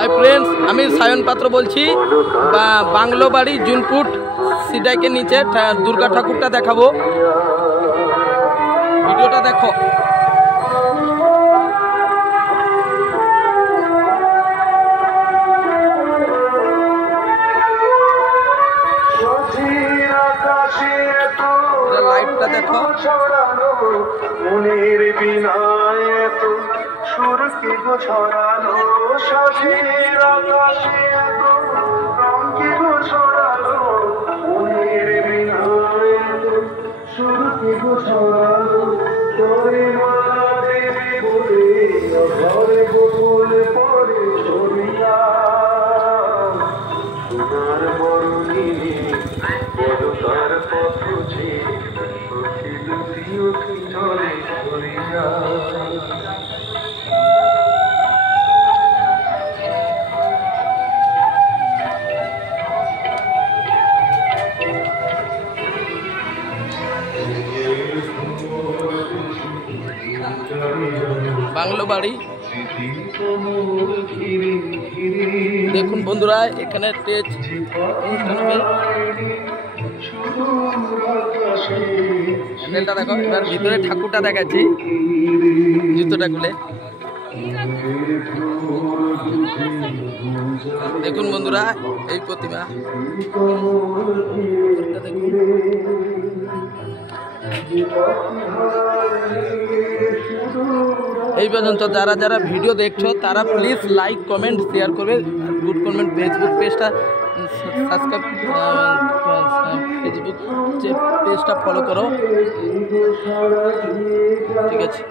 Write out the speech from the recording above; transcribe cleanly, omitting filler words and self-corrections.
Hi friends, আমি সায়ন পাত্র বলছি। বাংলো বাড়ি জুনপুট সিডাইকে নিচে দুর্গা ঠাকুরটা দেখাবো, ভিডিওটা দেখো। লাইটটা দেখো। মনের বিনায় এত সুর কি গো ছড়ানো, শশীর আকাশে এত রং কি গো ছড়ানো, মনের বিনায় এত সুর কি গো ছড়ানো, তোরে মালা দেবী বলে ঘরে গোল পড়ে চলিয়া তোমার বরণী তার পথ চলে চলিয়া। বাংলো বাড়ি দেখুন বন্ধুরা, এখানে স্টেজ অনুষ্ঠান হবে। প্যান্ডেলটা দেখো। এবার ভিতরে ঠাকুরটা দেখাচ্ছি, জুতোটা খুলে দেখুন বন্ধুরা, এই প্রতিমা দেখুন। এই পর্যন্ত যারা যারা ভিডিও দেখছো তারা প্লিজ লাইক, কমেন্ট, শেয়ার করবে। গুড কমেন্ট ফেসবুক পেজটা সাবস্ক্রাইব, ফেসবুক পেজটা ফলো করো, ঠিক আছে।